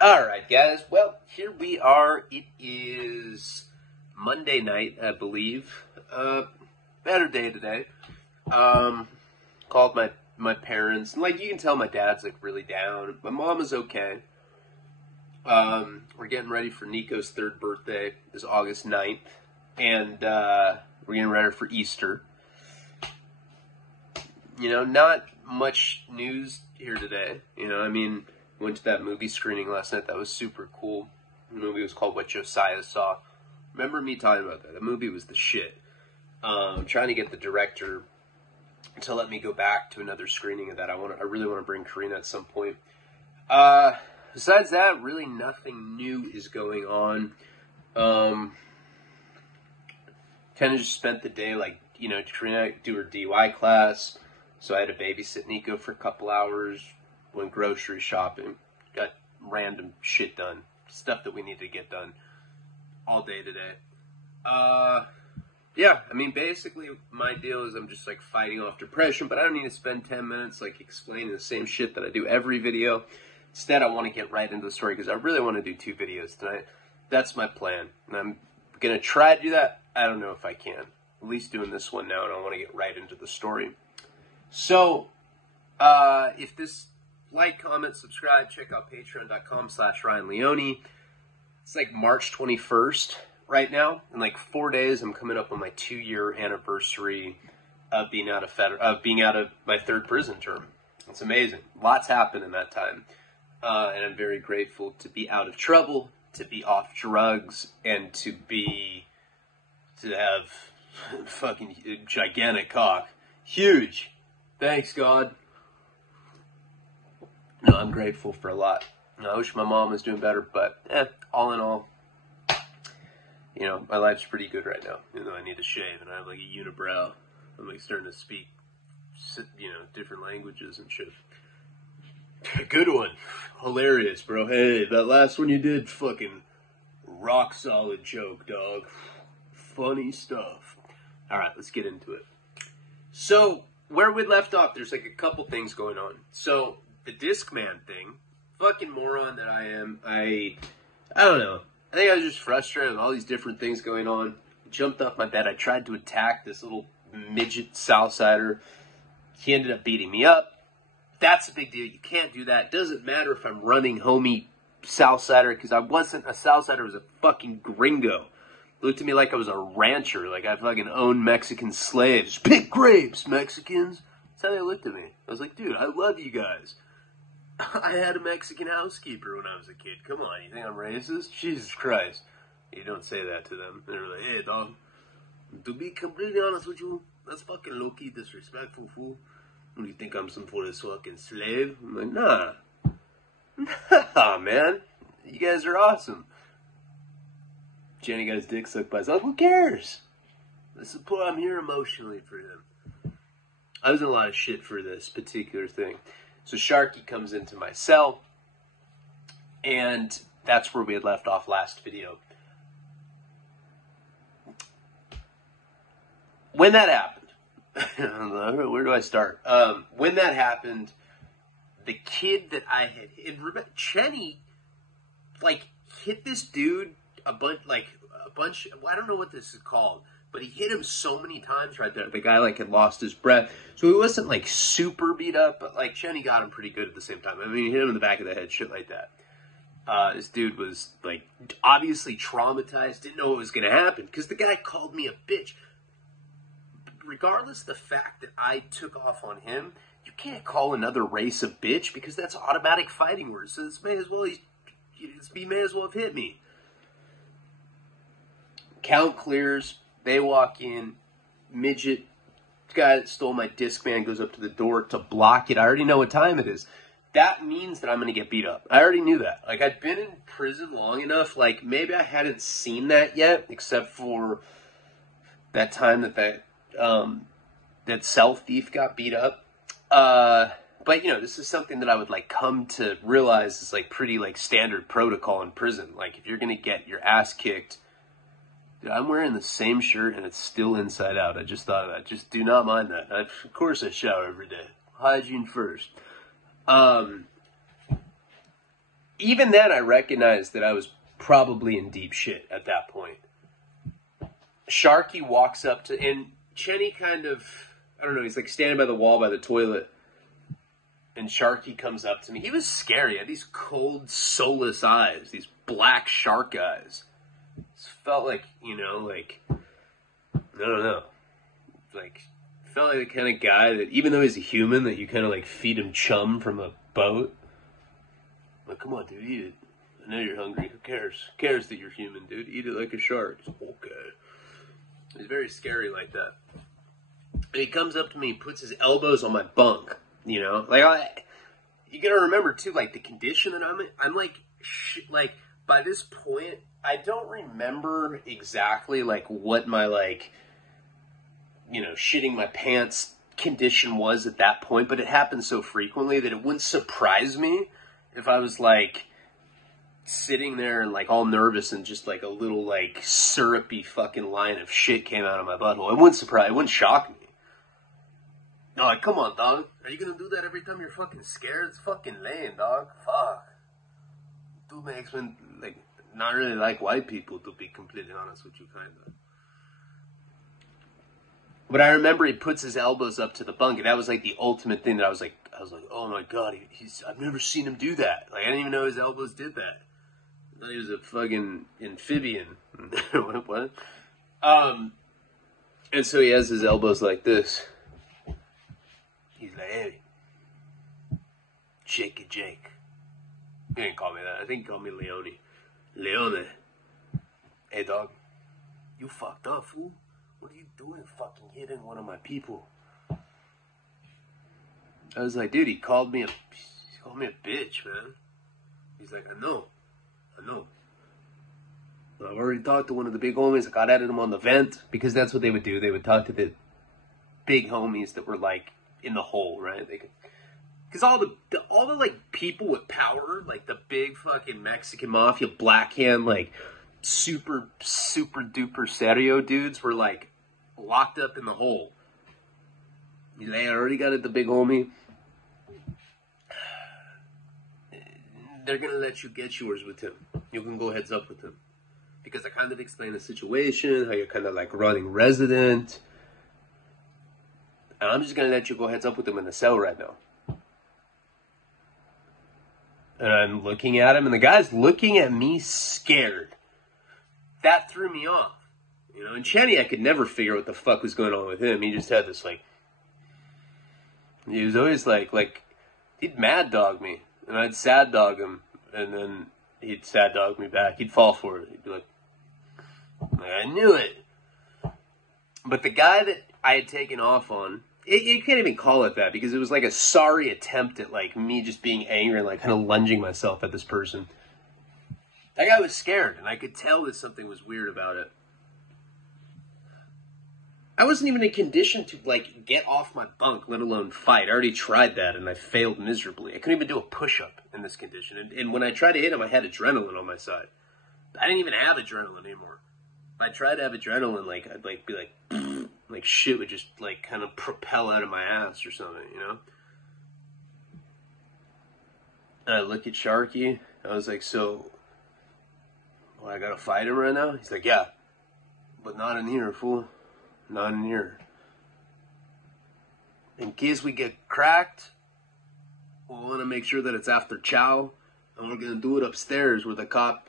Alright, guys. Well, here we are. It is Monday night, I believe. Better day today. Called my parents. And, like, you can tell my dad's, like, really down. My mom is okay. We're getting ready for Nico's 3rd birthday. It's August 9th. And, we're getting ready for Easter. You know, not much news here today. You know, I mean, went to that movie screening last night. That was super cool. The movie was called What Josiah Saw. Remember me talking about that? The movie was the shit. I'm trying to get the director to let me go back to another screening of that. I really want to bring Karina at some point. Besides that, really nothing new is going on. Kind of just spent the day, like, you know, Karina do her DY class. So I had to babysit Nico for a couple hours. Went grocery shopping. Got random shit done. Stuff that we need to get done all day today. Yeah, I mean, basically, my deal is I'm just, like, fighting off depression, but I don't need to spend 10 minutes, like, explaining the same shit that I do every video. Instead, I want to get right into the story, because I really want to do 2 videos tonight. That's my plan, and I'm going to try to do that. I don't know if I can. At least doing this one now, and I want to get right into the story. So, if this, like, comment, subscribe, check out patreon.com/Ryan Leone. It's like March 21st right now. In like 4 days, I'm coming up on my 2-year anniversary of being out of my 3rd prison term. It's amazing. Lots happened in that time. And I'm very grateful to be out of trouble, to be off drugs, and to have fucking gigantic cock. Huge. Thanks, God. No, I'm grateful for a lot. I wish my mom was doing better, but all in all, you know, my life's pretty good right now. Even though I need to shave and I have like a unibrow. I'm like starting to speak, you know, different languages and shit. Good one. Hilarious, bro. Hey, that last one you did, fucking rock solid joke, dog. Funny stuff. Alright, let's get into it. So, where we left off, there's like a couple things going on. So, the Discman thing, fucking moron that I am, I don't know. I think I was just frustrated with all these different things going on. I jumped off my bed. I tried to attack this little midget Southsider. He ended up beating me up. That's a big deal. You can't do that. It doesn't matter if I'm running homie Southsider, because I wasn't a Southsider. I was a fucking gringo. Looked at me like I was a rancher, like I fucking owned Mexican slaves. Pick grapes, Mexicans. That's how they looked at me. I was like, dude, I love you guys. I had a Mexican housekeeper when I was a kid. Come on, you think I'm racist? Jesus Christ. You don't say that to them. They're like, hey, dog, to be completely honest with you, that's fucking low-key disrespectful, fool. What do you think I'm some sort of fucking slave? I'm like, nah. Nah, man. You guys are awesome. Jenny got his dick sucked by his uncle. Who cares? I'm here emotionally for him. I was in a lot of shit for this particular thing. So Sharky comes into my cell, and that's where we had left off last video. When that happened, where do I start? When that happened, the kid that I had hit, Chenny, like, hit this dude a bunch, well, I don't know what this is called, but he hit him so many times right there. The guy, like, had lost his breath. So he wasn't, like, super beat up, but, like, Chenny got him pretty good at the same time. I mean, he hit him in the back of the head, shit like that. This dude was, like, obviously traumatized, didn't know what was going to happen, because the guy called me a bitch. Regardless of the fact that I took off on him, you can't call another race a bitch, because that's automatic fighting words. So this may as well, he may as well have hit me. Count clears. They walk in. Midget guy that stole my Discman goes up to the door to block it. I already know what time it is. That means that I'm going to get beat up. I already knew that. Like, I'd been in prison long enough. Like, maybe I hadn't seen that yet, except for that time that cell thief got beat up. But, you know, this is something that I would, like, come to realize is, like, pretty, like, standard protocol in prison. Like, if you're going to get your ass kicked, dude, I'm wearing the same shirt and it's still inside out. I just thought of that. Just do not mind that. Of course I shower every day. Hygiene first. even then I recognized that I was probably in deep shit at that point. Sharky walks up to, and Chenny kind of, I don't know, he's like standing by the wall by the toilet. And Sharky comes up to me. He was scary. He had these cold, soulless eyes, these black shark eyes. It felt like, you know, like, I don't know. Like, felt like the kind of guy that, even though he's a human, that you kind of like feed him chum from a boat. Like, come on, dude, eat it. I know you're hungry. Who cares? Who cares that you're human, dude? Eat it like a shark. It's okay. He's very scary like that. And he comes up to me and puts his elbows on my bunk. You know, like, you gotta remember too, like, the condition that I'm in. I'm like, like, by this point, I don't remember exactly, like, what my, like, you know, shitting my pants condition was at that point, but it happened so frequently that it wouldn't surprise me if I was, like, sitting there and, like, all nervous and just, like, a little, like, syrupy fucking line of shit came out of my butthole. It wouldn't shock me. No, like, come on, dog. Are you gonna do that every time you're fucking scared? It's fucking lame, dog. Fuck. Dude makes me, like, not really like white people, to be completely honest with you, kind of. But I remember he puts his elbows up to the bunk, and that was, like, the ultimate thing that I was like, oh my god, I've never seen him do that. Like, I didn't even know his elbows did that. I thought he was a fucking amphibian. What? And so he has his elbows like this. He's like, hey, Shaky Jake. He didn't call me that. I think he called me Leone. Hey, dog, you fucked up, fool. What are you doing fucking hitting one of my people? I was like, dude, he called me a bitch, man. He's like, I know. I've already talked to one of the big homies. I got at him on the vent, because that's what they would do. They would talk to the big homies that were, like, in the hole, right? They could, because all the like people with power, like the big fucking Mexican mafia, black hand, like super duper serio dudes were like locked up in the hole. They already got it, the big homie. They're gonna let you get yours with him. You can go heads up with him, because I kind of explained the situation, how you're kind of like running resident. And I'm just going to let you go heads up with him in the cell right now. And I'm looking at him, and the guy's looking at me scared. That threw me off. You know, and Chenny, I could never figure out what the fuck was going on with him. He just had this, like, he was always like, he'd mad dog me, and I'd sad dog him, and then he'd sad dog me back. He'd fall for it. He'd be like, I knew it. But the guy that I had taken off on, you can't even call it that, because it was like a sorry attempt at like me just being angry and like kind of lunging myself at this person. That guy was scared, and I could tell that something was weird about it. I wasn't even in condition to like get off my bunk, let alone fight. I already tried that, and I failed miserably. I couldn't even do a push-up in this condition. And when I tried to hit him, I had adrenaline on my side. I didn't even have adrenaline anymore. If I tried to have adrenaline, like I'd like be like shit would just like kind of propel out of my ass or something, you know? And I look at Sharky. I was like, so, well, I gotta fight him right now? He's like, yeah, but not in here, fool. Not in here. In case we get cracked, we want to make sure that it's after chow, and we're gonna do it upstairs where the cop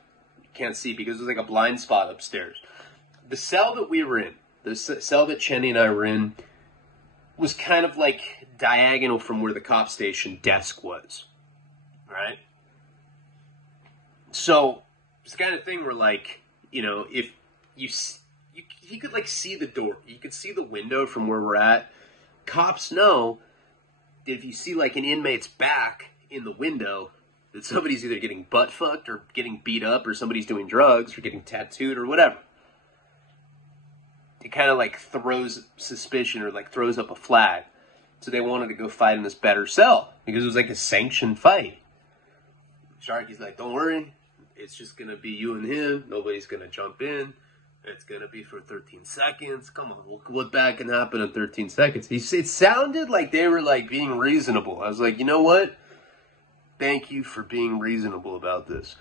can't see, because there's like a blind spot upstairs. The cell that we were in, the cell that Chenny and I were in, was kind of like diagonal from where the cop station desk was, right? So it's the kind of thing where, like, you know, if you could like see the door, you could see the window from where we're at. Cops know that if you see like an inmate's back in the window, that somebody's either getting butt fucked or getting beat up, or somebody's doing drugs or getting tattooed or whatever. It kind of like throws suspicion, or like throws up a flag. So they wanted to go fight in this better cell, because it was like a sanctioned fight. Sharky's like, don't worry, it's just going to be you and him. Nobody's going to jump in. It's going to be for 13 seconds. Come on, what bad can happen in 13 seconds? It sounded like they were like being reasonable. I was like, you know what? thank you for being reasonable about this.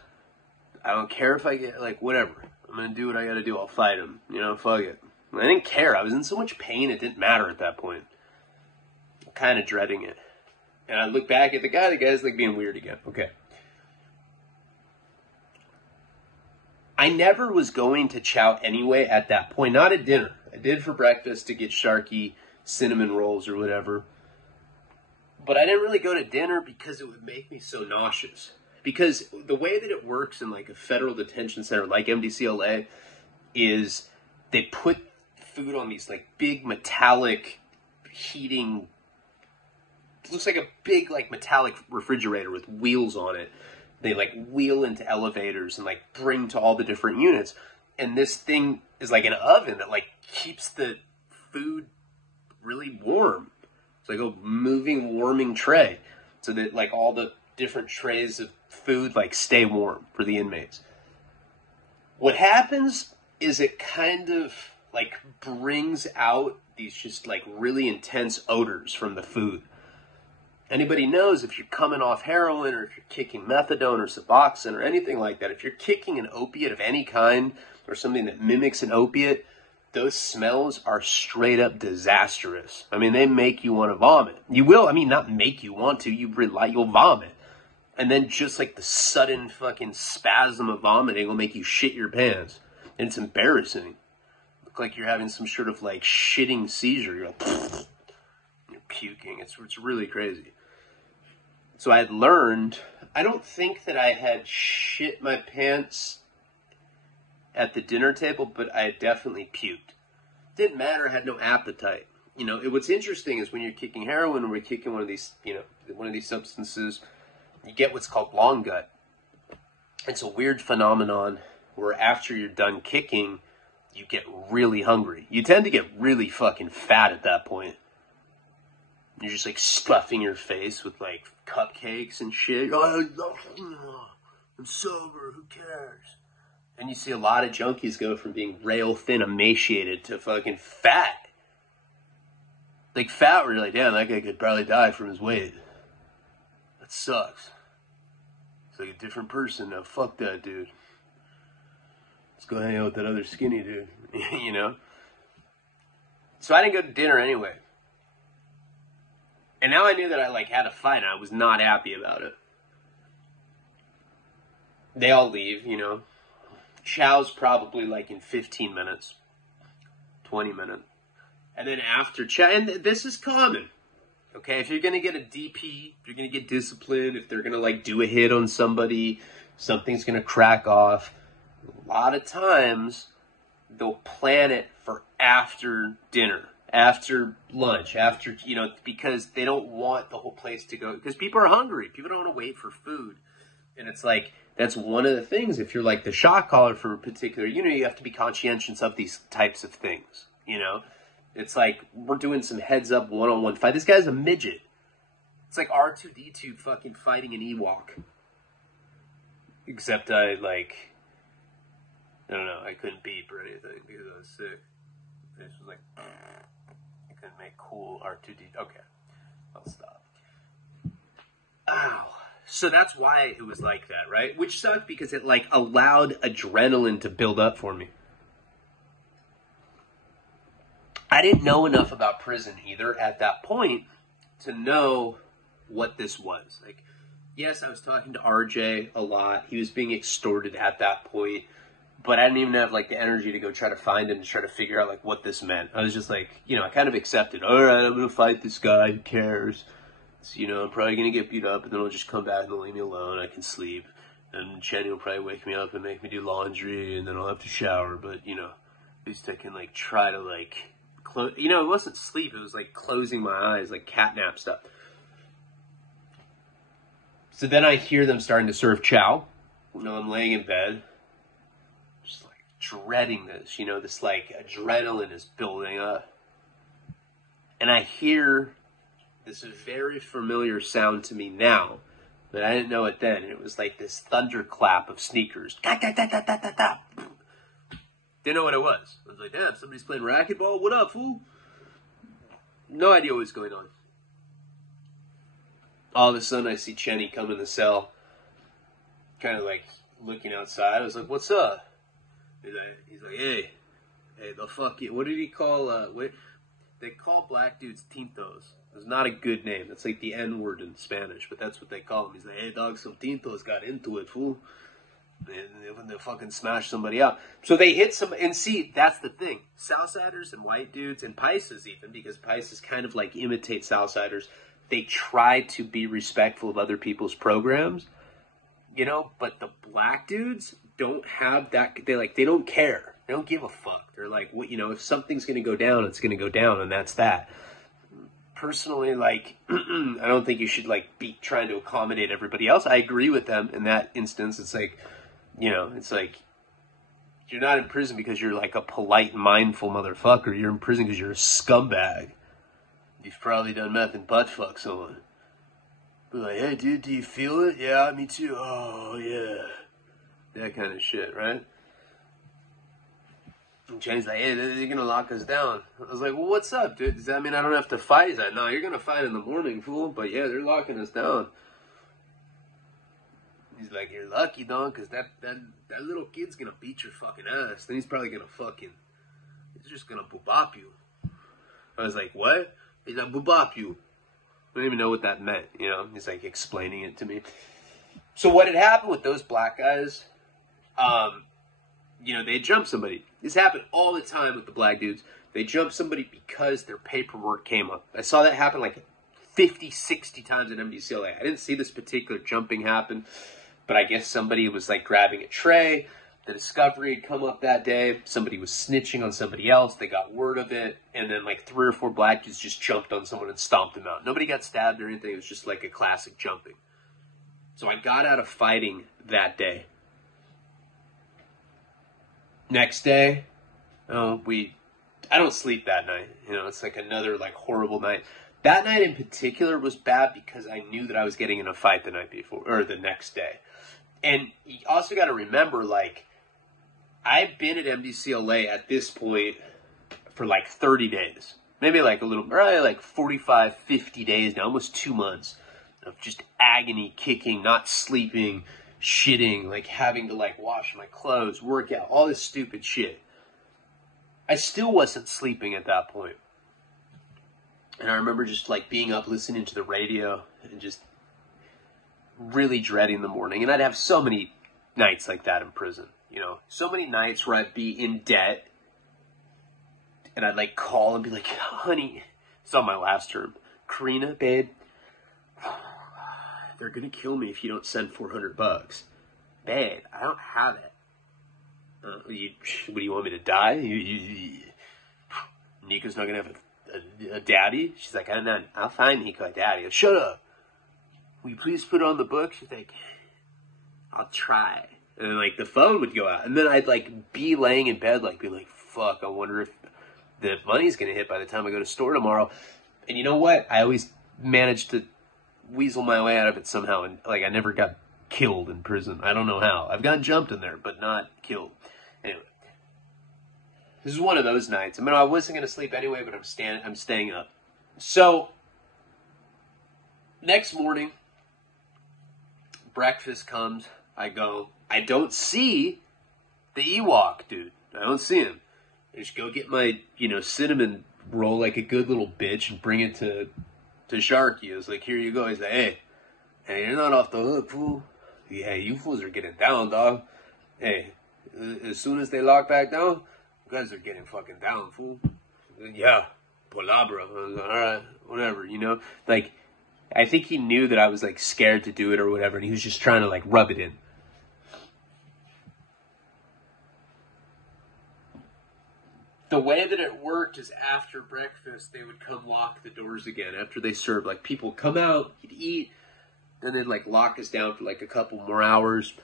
I don't care if I get, like, whatever. I'm going to do what I got to do. I'll fight him. You know, fuck it. I didn't care. I was in so much pain, it didn't matter at that point. I'm kind of dreading it. And I look back at the guy's like being weird again. Okay. I never was going to chow anyway at that point. Not at dinner. I did for breakfast to get Sharky cinnamon rolls or whatever. But I didn't really go to dinner because it would make me so nauseous. Because the way that it works in like a federal detention center like MDCLA is they put food on these like big metallic heating, it looks like a big like metallic refrigerator with wheels on it. They like wheel into elevators and like bring to all the different units. And this thing is like an oven that like keeps the food really warm. It's like a moving, warming tray. So that like all the different trays of food like stay warm for the inmates. What happens is it kind of like brings out these just like really intense odors from the food. Anybody knows if you're coming off heroin or if you're kicking methadone or Suboxone or anything like that, if you're kicking an opiate of any kind or something that mimics an opiate, those smells are straight up disastrous. I mean, they make you want to vomit. You will, I mean, not make you want to, you'll vomit. And then just like the sudden fucking spasm of vomiting will make you shit your pants. And it's embarrassing. Look like you're having some sort of like shitting seizure. You're like, you're puking. It's really crazy. So I had learned, I don't think that I had shit my pants at the dinner table, but I had definitely puked. Didn't matter, I had no appetite. You know, what's interesting is when you're kicking heroin or we're kicking one of these, you know, one of these substances, you get what's called long gut. It's a weird phenomenon where after you're done kicking, you get really hungry. You tend to get really fucking fat at that point. You're just like stuffing your face with like cupcakes and shit. I'm sober, who cares? And you see a lot of junkies go from being rail thin, emaciated to fucking fat. Like fat where you're like, damn, that guy could probably die from his weight. That sucks. It's like a different person now. Fuck that dude. Let's go hang out with that other skinny dude. You know? So I didn't go to dinner anyway. And now I knew that I like had a fight and I was not happy about it. They all leave, you know. Chow's probably like in 15 minutes. 20 minutes. And then after chow, and this is common. Okay, if you're going to get a DP, if you're going to get disciplined, if they're going to like do a hit on somebody, something's going to crack off. A lot of times, they'll plan it for after dinner, after lunch, after, you know, because they don't want the whole place to go, because people are hungry. People don't want to wait for food. And it's like, that's one of the things, if you're like the shot caller for a particular unit, you have to be conscientious of these types of things, you know? It's like, we're doing some heads-up one-on-one fight. This guy's a midget. It's like R2-D2 fucking fighting an Ewok. Except I, like, I don't know, I couldn't beep or anything because I was sick. This was like, I couldn't make cool R2-D2. Okay, I'll stop. Ow. So that's why it was like that, right? Which sucked because it, like, allowed adrenaline to build up for me. I didn't know enough about prison either at that point to know what this was. Like, yes, I was talking to RJ a lot. He was being extorted at that point. But I didn't even have, like, the energy to go try to find him to try to figure out, like, what this meant. I was just like, you know, I kind of accepted. All right, I'm going to fight this guy. Who cares? So, you know, I'm probably going to get beat up, and then I'll just come back and they'll leave me alone. I can sleep. And Chenny will probably wake me up and make me do laundry, and then I'll have to shower. But, you know, at least I can, like, try to, like... You know, it wasn't sleep. It was like closing my eyes, like catnap stuff. So then I hear them starting to serve chow. You know, I'm laying in bed, just like dreading this. You know, this like adrenaline is building up. And I hear this very familiar sound to me now, but I didn't know it then. And it was like this thunderclap of sneakers. Didn't know what it was. I was like, damn, somebody's playing racquetball? What up, fool? No idea what was going on. all of a sudden I see Chenny come in the cell, kind of like looking outside. I was like, "What's up?" He's like, "Hey, the fuck you." What did he call? What they call black dudes tintos. It's not a good name. That's like the N word in Spanish, but that's what they call him. He's like, "Hey, dog, some tintos got into it, fool." And they fucking smash somebody up. So they hit some, and see, that's the thing. Southsiders and white dudes, and Pisces even, because Pisces kind of like imitate Southsiders, they try to be respectful of other people's programs, you know, but the black dudes don't have that, they don't care. They don't give a fuck. They're like, what, you know, if something's going to go down, it's going to go down, and that's that. Personally, like, I don't think you should, like, be trying to accommodate everybody else. I agree with them in that instance. It's like, you know, it's like, you're not in prison because you're like a polite, mindful motherfucker. You're in prison because you're a scumbag. You've probably done meth and butt fuck someone. Be like, "Hey, dude, do you feel it?" "Yeah, me too." "Oh, yeah." That kind of shit, right? And James like, "Hey, they're going to lock us down." I was like, "Well, what's up, dude? Does that mean I don't have to fight?" He's like, "No, you're going to fight in the morning, fool. But yeah, they're locking us down." He's like, "You're lucky, dog, because that little kid's going to beat your fucking ass. Then he's probably going to he's just going to boobop you." I was like, "What?" He's like, "Boobop you." I didn't even know what that meant, you know? He's like explaining it to me. So what had happened with those black guys, you know, they jumped somebody. This happened all the time with the black dudes. They jumped somebody because their paperwork came up. I saw that happen like 50, 60 times at MDCLA. I didn't see this particular jumping happen, but I guess somebody was like grabbing a tray. The discovery had come up that day. Somebody was snitching on somebody else. They got word of it. And then like 3 or 4 black dudes just jumped on someone and stomped them out. Nobody got stabbed or anything. It was just like a classic jumping. So I got out of fighting that day. Next day, I don't sleep that night. You know, it's like another like horrible night. That night in particular was bad because I knew that I was getting in a fight the night before, or the next day. And you also got to remember, like, I've been at MDCLA at this point for like 30 days. Maybe like a little, probably like 45, 50 days now, almost 2 months of just agony, kicking, not sleeping, shitting, like having to like wash my clothes, work out, all this stupid shit. I still wasn't sleeping at that point. And I remember just like being up listening to the radio and just really dreading the morning. And I'd have so many nights like that in prison, you know, so many nights where I'd be in debt and I'd like call and be like, "Honey," it's on my last term, "Karina, babe, they're going to kill me if you don't send $400. Babe, I don't have it. What do you want me to die? Nico's not going to have a daddy?" She's like, "I'll find Nico a daddy." "Shut up. Will you please put it on the book?" She's like, "I'll try." And then, like, the phone would go out. And then I'd, like, be laying in bed, like, be like, fuck, I wonder if the money's going to hit by the time I go to store tomorrow. And you know what? I always managed to weasel my way out of it somehow. And, like, I never got killed in prison. I don't know how. I've gotten jumped in there, but not killed. Anyway. This is one of those nights. I mean, I wasn't going to sleep anyway, but I'm staying up. So, next morning, breakfast comes. I go. I don't see the Ewok, dude. I don't see him. I just go get my, you know, cinnamon roll like a good little bitch and bring it to Sharky. I was like, "Here you go." He's like, hey, you're not off the hook, fool." "Yeah, you fools are getting down, dog. Hey, as soon as they lock back down, you guys are getting fucking down, fool." "Yeah, palabra." I was like, "All right, whatever," you know? Like, I think he knew that I was, like, scared to do it or whatever, and he was just trying to, like, rub it in. The way that it worked is after breakfast, they would come lock the doors again. After they served, like, people come out, you'd eat, then they'd, like, lock us down for, like, a couple more hours,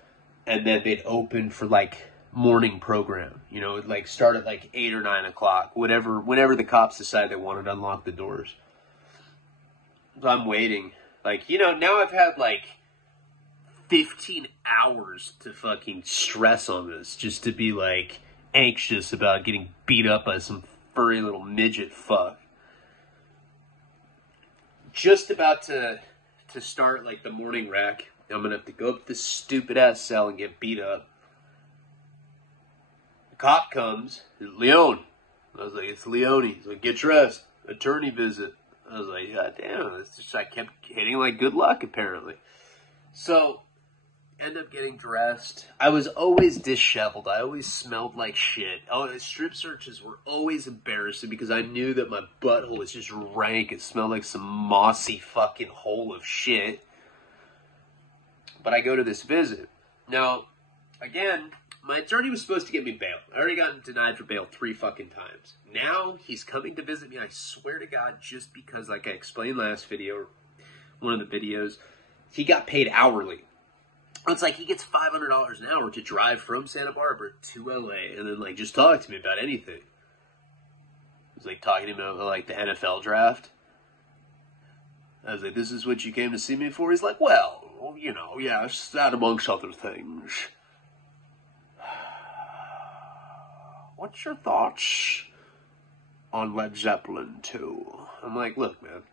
and then they'd open for, like, morning program. You know, it'd, like, start at, like, 8 or 9 o'clock, whenever the cops decide they wanted to unlock the doors. So I'm waiting. Like, you know, now I've had, like, 15 hours to fucking stress on this, just to be, like, anxious about getting beat up by some furry little midget fuck. Just about to to start like the morning rack. I'm gonna have to go up to this stupid ass cell and get beat up. The cop comes, Leon. I was like, it's Leone. He's like, get dressed. Attorney visit. I was like, God damn. It's just, I kept hitting like good luck apparently. So, end up getting dressed. I was always disheveled. I always smelled like shit. Oh, strip searches were always embarrassing because I knew that my butthole was just rank. It smelled like some mossy fucking hole of shit. But I go to this visit. Now, again, my attorney was supposed to get me bail. I already gotten denied for bail 3 fucking times. Now, he's coming to visit me, I swear to God, just because, like I explained last video, one of the videos, he got paid hourly. It's like he gets $500 an hour to drive from Santa Barbara to LA and then, like, just talk to me about anything. He's, like, talking to me about, like, the NFL draft. I was like, this is what you came to see me for? He's like, well, you know, yeah, that amongst other things. What's your thoughts on Led Zeppelin 2? I'm like, look, man,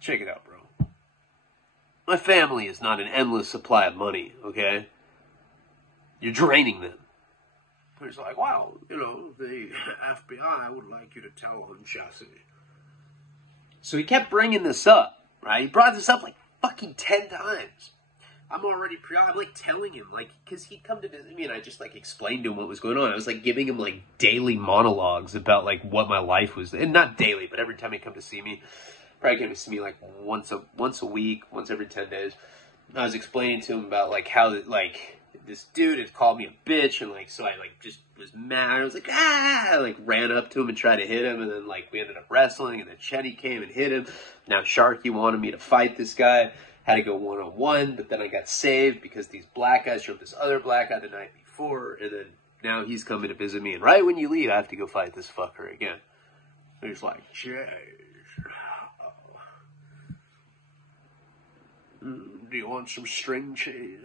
check it out, bro. My family is not an endless supply of money, okay? You're draining them. He's like, wow, you know, the FBI would like you to tell on Jesse. So he kept bringing this up, right? He brought this up like fucking 10 times. I'm already I'm like telling him, like, because he'd come to visit me and I just like explained to him what was going on. I was like giving him like daily monologues about like what my life was, and not daily, but every time he'd come to see me, probably came to see me like once a week, once every 10 days. I was explaining to him about like how like this dude had called me a bitch, and like so I like just was mad. I was like I like ran up to him and tried to hit him, and then like we ended up wrestling, and then Chetty came and hit him. Now Sharky wanted me to fight this guy. Had to go one-on-one, but then I got saved because these black guys showed this other black guy the night before, and then now he's coming to visit me, and right when you leave, I have to go fight this fucker again. And he's like, jeez. Do you want some string cheese?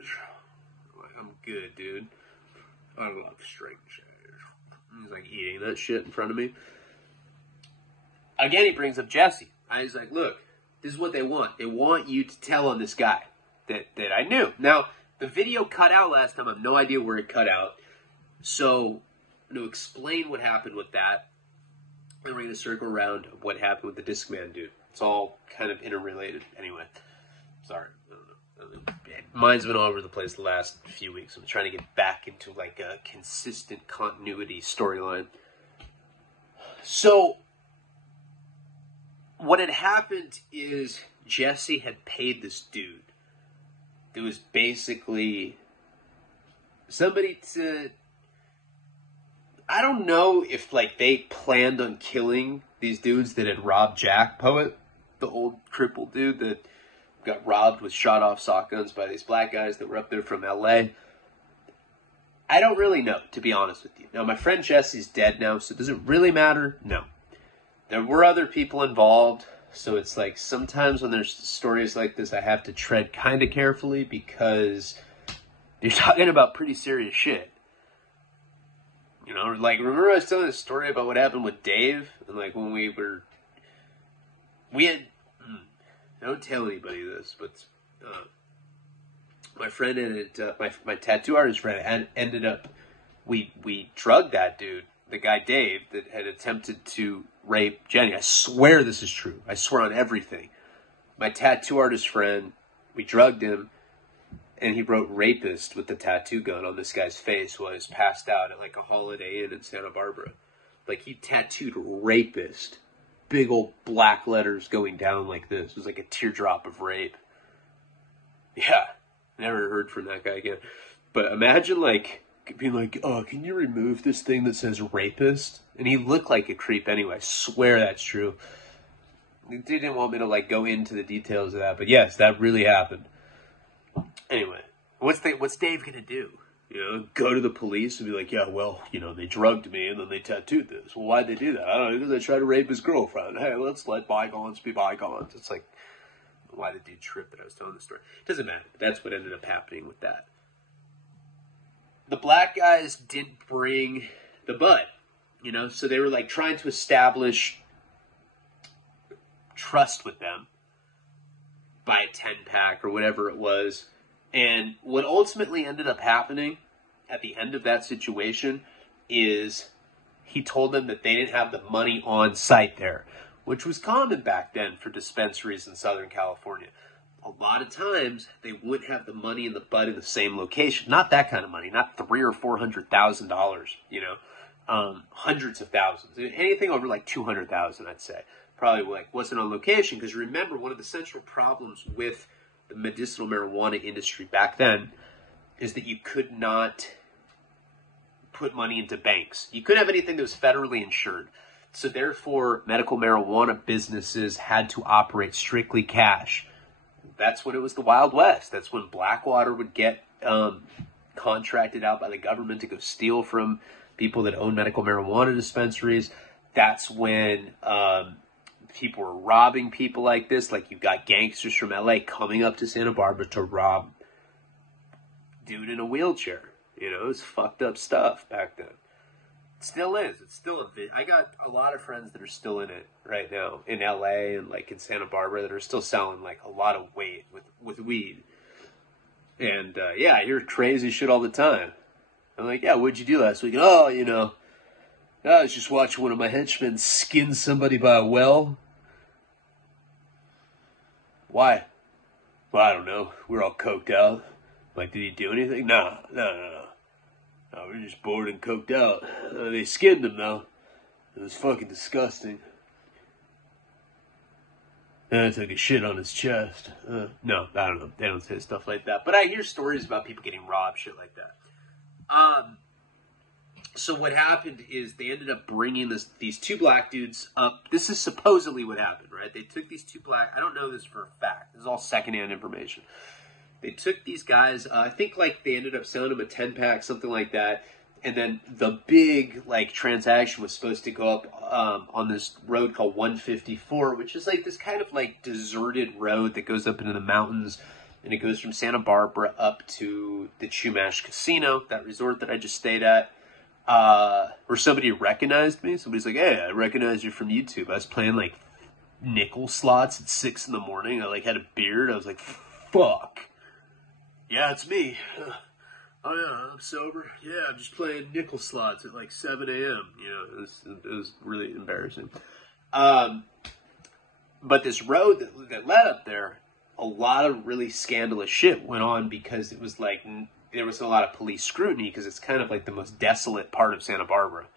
I'm like, I'm good, dude. I love string cheese. He's like eating that shit in front of me. Again, he brings up Jesse. He's like, look, this is what they want. They want you to tell on this guy that I knew. Now, the video cut out last time. I have no idea where it cut out. So, to explain what happened with that, then we're going to circle around what happened with the Discman dude. It's all kind of interrelated. Anyway, sorry. Mine's been all over the place the last few weeks. I'm trying to get back into like a consistent continuity storyline. So, what had happened is Jesse had paid this dude. It was basically somebody to... I don't know if like they planned on killing these dudes that had robbed Jack Poet, the old crippled dude that got robbed with shot-off shotguns by these black guys that were up there from LA. I don't really know, to be honest with you. Now, my friend Jesse's dead now, so does it really matter? No. There were other people involved, so it's like sometimes when there's stories like this, I have to tread kind of carefully because you're talking about pretty serious shit. You know, like, remember I was telling this story about what happened with Dave? And like when we had, don't tell anybody this, but my friend ended, my tattoo artist friend ended up, we drugged that dude, the guy Dave, that had attempted to rape Jenny. I swear this is true. I swear on everything. My tattoo artist friend, we drugged him, and he wrote rapist with the tattoo gun on this guy's face while he was passed out at like a Holiday Inn in Santa Barbara. Like, he tattooed rapist. Big old black letters going down like this. It was like a teardrop of rape. Yeah. Never heard from that guy again. But imagine like being like, oh, can you remove this thing that says rapist? And he looked like a creep anyway. I swear that's true. The dude didn't want me to like go into the details of that, but yes, that really happened. Anyway, what's Dave gonna do? You know, go to the police and be like, yeah, well, you know, they drugged me and then they tattooed this. Well, why'd they do that? I don't know, because they tried to rape his girlfriend. Hey, let's let bygones be bygones. It's like, why the dude tripped that I was telling the story. It doesn't matter. That's what ended up happening with that. The black guys didn't bring the bud, you know, so they were like trying to establish trust with them. buy a 10-pack or whatever it was. And what ultimately ended up happening at the end of that situation is he told them that they didn't have the money on site there, which was common back then for dispensaries in Southern California. A lot of times they wouldn't have the money in the bud in the same location. Not that kind of money, not $300,000 or $400,000, you know, hundreds of thousands. Anything over like 200,000, I'd say, probably like wasn't on location. Because remember, one of the central problems with the medicinal marijuana industry back then is that you could not put money into banks. You couldn't have anything that was federally insured. So therefore, medical marijuana businesses had to operate strictly cash. That's when it was the Wild West. That's when Blackwater would get contracted out by the government to go steal from people that own medical marijuana dispensaries. That's when people were robbing people like this. Like, you've got gangsters from LA coming up to Santa Barbara to rob dude in a wheelchair. You know, it was fucked up stuff back then. It still is. It's still I got a lot of friends that are still in it right now in LA and like in Santa Barbara that are still selling like a lot of weight with weed. And yeah, I hear crazy shit all the time. I'm like, yeah, what'd you do last week? Oh, you know, I was just watching one of my henchmen skin somebody by a well. Why? Well, I don't know. We're all coked out. Like, did he do anything? No, we're just bored and coked out. They skinned him, though. It was fucking disgusting. And I took a shit on his chest. No, I don't know. They don't say stuff like that. But I hear stories about people getting robbed, shit like that. So what happened is they ended up bringing these two black dudes up. This is supposedly what happened, right? They took these two black... I don't know this for a fact. This is all secondhand information. They took these guys, I think like they ended up selling them a 10-pack, something like that. And then the big like transaction was supposed to go up on this road called 154, which is like this kind of like deserted road that goes up into the mountains. And it goes from Santa Barbara up to the Chumash Casino, that resort that I just stayed at. Where somebody recognized me. Somebody's like, hey, I recognize you from YouTube. I was playing like nickel slots at 6 in the morning. I like had a beard. I was like, fuck. Yeah, it's me. Oh, yeah, I'm sober. Yeah, I'm just playing nickel slots at like 7 a.m. You know, it was really embarrassing. But this road that led up there, a lot of really scandalous shit went on because it was like, there was a lot of police scrutiny because it's kind of like the most desolate part of Santa Barbara.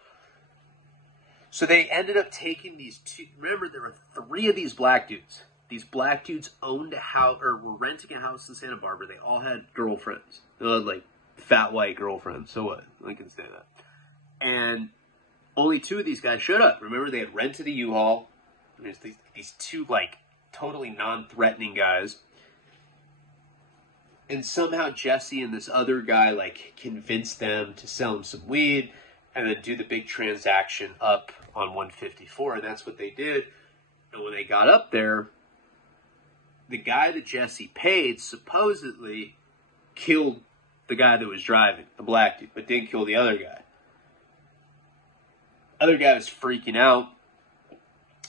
So they ended up taking these two, remember there were 3 of these black dudes. These black dudes owned a house, or were renting a house in Santa Barbara. They all had girlfriends. They all had, like, fat white girlfriends. So what? I can say that. And only 2 of these guys showed up. Remember, they had rented a U-Haul. There's these 2, like, totally non-threatening guys. And somehow Jesse and this other guy, like, convinced them to sell him some weed and then do the big transaction up on 154. And that's what they did. And when they got up there, the guy that Jesse paid supposedly killed the guy that was driving, the black dude, but didn't kill the other guy. Other guy was freaking out,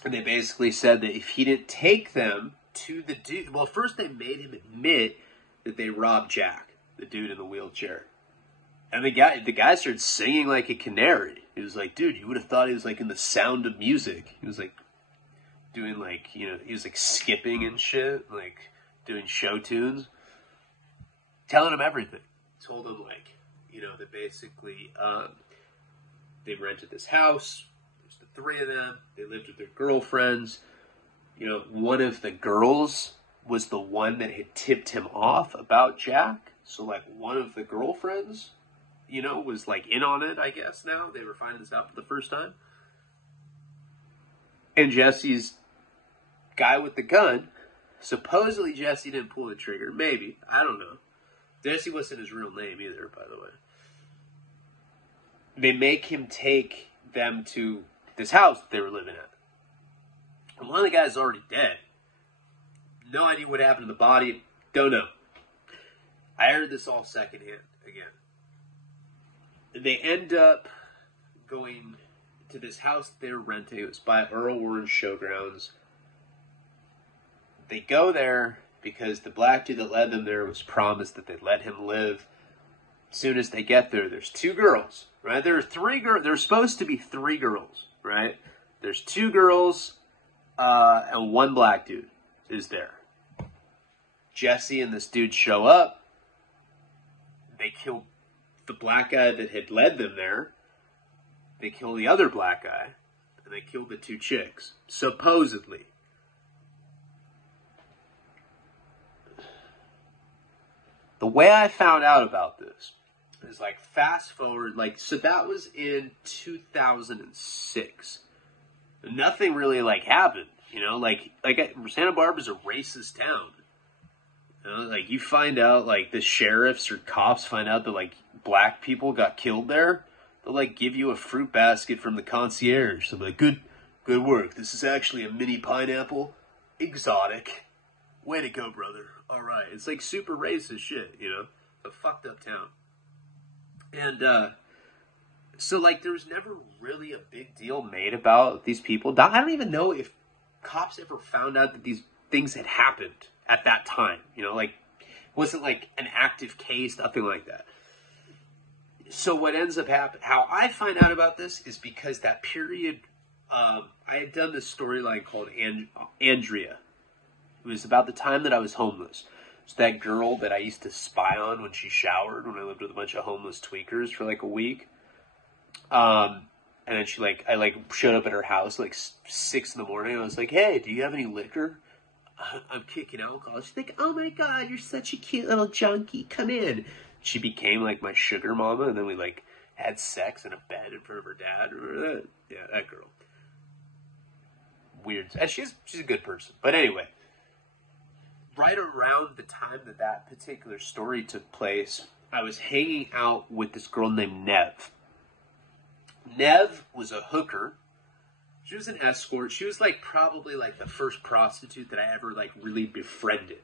and they basically said that if he didn't take them to the dude... Well, first they made him admit that they robbed Jack, the dude in the wheelchair. And the guy started singing like a canary. He was like, dude, you would have thought he was like in The Sound of Music. He was like doing like, you know, he was like skipping and shit, like doing show tunes, telling him everything. Told him like, you know, that basically they rented this house. There's the 3 of them. They lived with their girlfriends. You know, one of the girls was the one that had tipped him off about Jack. So like one of the girlfriends, you know, was like in on it, I guess now. They were finding this out for the first time. And Jesse's guy with the gun, supposedly Jesse didn't pull the trigger. Maybe. I don't know. Jesse wasn't his real name either, by the way. They make him take them to this house that they were living at. And one of the guys is already dead. No idea what happened to the body. Don't know. I heard this all secondhand again. They end up going to this house they were renting. It was by Earl Warren Showgrounds. They go there, because the black dude that led them there was promised that they'd let him live. As soon as they get there, there's 2 girls, right? There are 3 girls. There's supposed to be 3 girls, right? There's 2 girls and 1 black dude is there. Jesse and this dude show up. They kill the black guy that had led them there. They kill the other black guy. And they kill the 2 chicks, supposedly. The way I found out about this is like fast forward, like, so that was in 2006. Nothing really like happened, you know, like Santa Barbara's a racist town. You know, like you find out, like the sheriffs or cops find out that like black people got killed there. They'll like give you a fruit basket from the concierge. They'll be like, good work. This is actually a mini pineapple. Exotic. Way to go, brother. All right. It's like super racist shit, you know? A fucked up town. And, so like there was never really a big deal made about these people. I don't even know if cops ever found out that these things had happened at that time. You know, like, it wasn't like an active case, nothing like that. So what ends up happening, how I find out about this is because that period, I had done this storyline called Andrea. It was about the time that I was homeless. It's that girl that I used to spy on when she showered when I lived with a bunch of homeless tweakers for like a week. And then I showed up at her house like 6 in the morning. I was like, hey, do you have any liquor? I'm kicking alcohol. She's like, oh my God, you're such a cute little junkie. Come in. She became like my sugar mama. And then we like had sex in a bed in front of her dad. Remember that? Yeah, that girl. Weird. And she's a good person. But anyway, right around the time that particular story took place, I was hanging out with this girl named Nev. Nev was a hooker. She was an escort. She was like probably like the first prostitute that I ever like really befriended.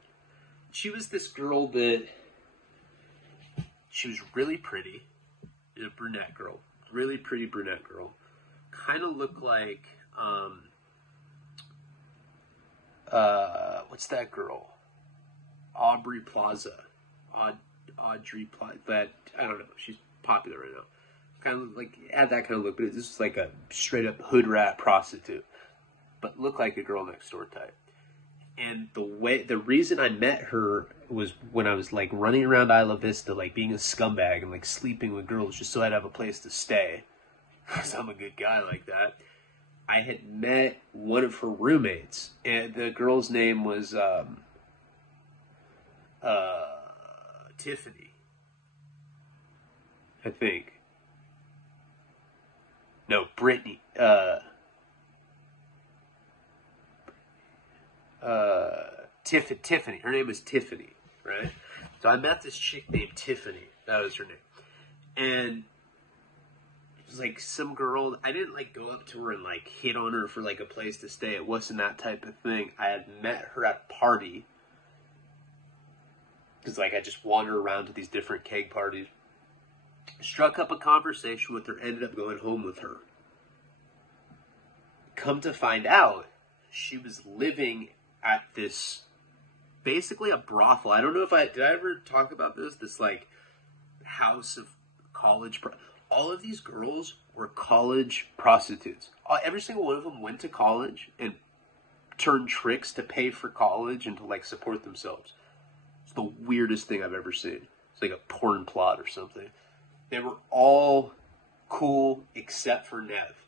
She was this girl that she was really pretty. A brunette girl. Really pretty brunette girl. Kind of looked like what's that girl? Aubrey Plaza. Audrey Plaza. That, I don't know. She's popular right now. Kind of like, had that kind of look, but this was like a straight up hood rat prostitute. But looked like a girl next door type. And the reason I met her was when I was like running around Isla Vista, like being a scumbag and like sleeping with girls just so I'd have a place to stay. Because I'm a good guy like that. I had met one of her roommates, and the girl's name was Tiffany, I think. No, Brittany. Tiffany. Her name was Tiffany, right? So I met this chick named Tiffany. That was her name. And it was like some girl. I didn't like go up to her and like hit on her for like a place to stay. It wasn't that type of thing. I had met her at a party. Because like I just wander around to these different keg parties. Struck up a conversation with her, ended up going home with her. Come to find out, she was living at this, basically a brothel. I don't know if did I ever talk about this? This like house of college, all of these girls were college prostitutes. Every single one of them went to college and turned tricks to pay for college and to like support themselves. It's the weirdest thing I've ever seen. It's like a porn plot or something. They were all cool except for Nev.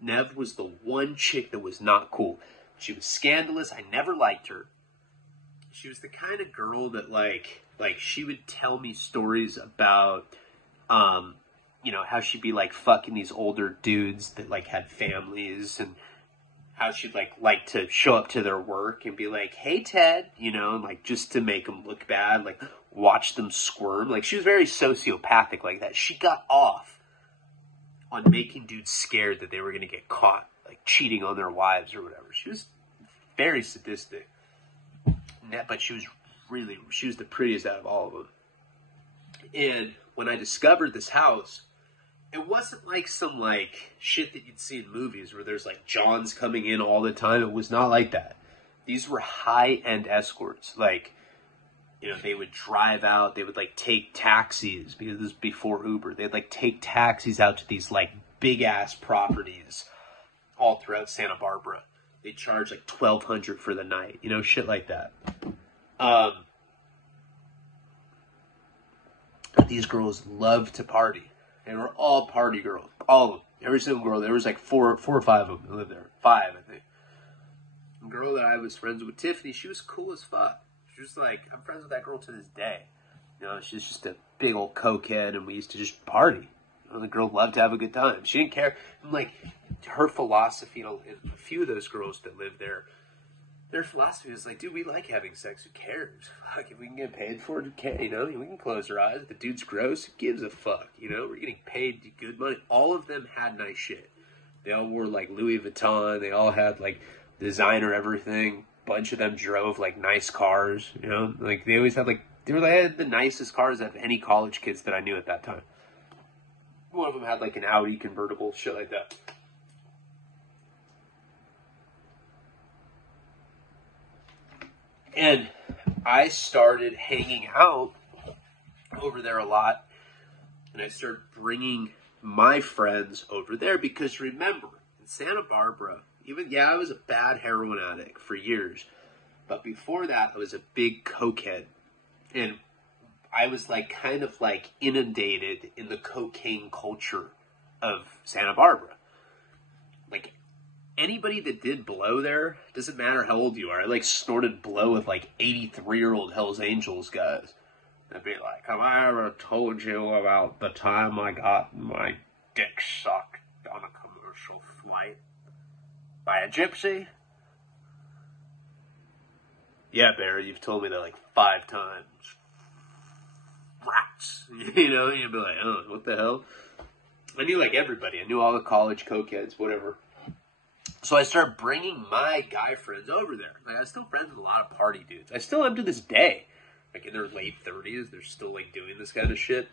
Nev was the one chick that was not cool. She was scandalous. I never liked her. She was the kind of girl that like she would tell me stories about, you know, how she'd be like fucking these older dudes that like had families, and how she'd like to show up to their work and be like, hey Ted, you know, and like just to make them look bad, like watch them squirm. Like she was very sociopathic like that. She got off on making dudes scared that they were going to get caught like cheating on their wives or whatever. She was very sadistic. But she was the prettiest out of all of them. And when I discovered this house, it wasn't like some like shit that you'd see in movies where there's like Johns coming in all the time. It was not like that. these were high-end escorts. Like, you know, they would drive out, they would like take taxis, because this was before Uber. They'd like take taxis out to these like big-ass properties all throughout Santa Barbara. They charge like $1,200 for the night, you know, shit like that. These girls loved to party. They were all party girls, all of them. Every single girl. There was like four or five of them that lived there. 5, I think. The girl that I was friends with, Tiffany, she was cool as fuck. She was like, I'm friends with that girl to this day. You know, she's just a big old cokehead, and we used to just party. You know, the girl loved to have a good time. She didn't care. And like, her philosophy, you know, a few of those girls that lived there, their philosophy was like, dude, we like having sex. Who cares? Like, if we can get paid for it, okay, you know, we can close our eyes. If the dude's gross, who gives a fuck? You know, we're getting paid good money. All of them had nice shit. They all wore like Louis Vuitton. They all had like designer everything. Bunch of them drove like nice cars. You know, like they always had like they had the nicest cars of any college kids that I knew at that time. One of them had like an Audi convertible, shit like that. And I started hanging out over there a lot, and I started bringing my friends over there because remember, in Santa Barbara, I was a bad heroin addict for years, but before that, I was a big cokehead, and I was like kind of like inundated in the cocaine culture of Santa Barbara. Like, anybody that did blow there, doesn't matter how old you are. I like snorted blow with like 83-year-old Hells Angels guys. They'd be like, have I ever told you about the time I got my dick sucked on a commercial flight by a gypsy? Yeah, Barry, you've told me that like 5 times. Rats. You know, you'd be like, oh, what the hell? I knew like everybody. I knew all the college cokeheads, whatever. So I started bringing my guy friends over there. Like, I was still friends with a lot of party dudes. I still am to this day. Like, in their late 30s, they're still, like, doing this kind of shit.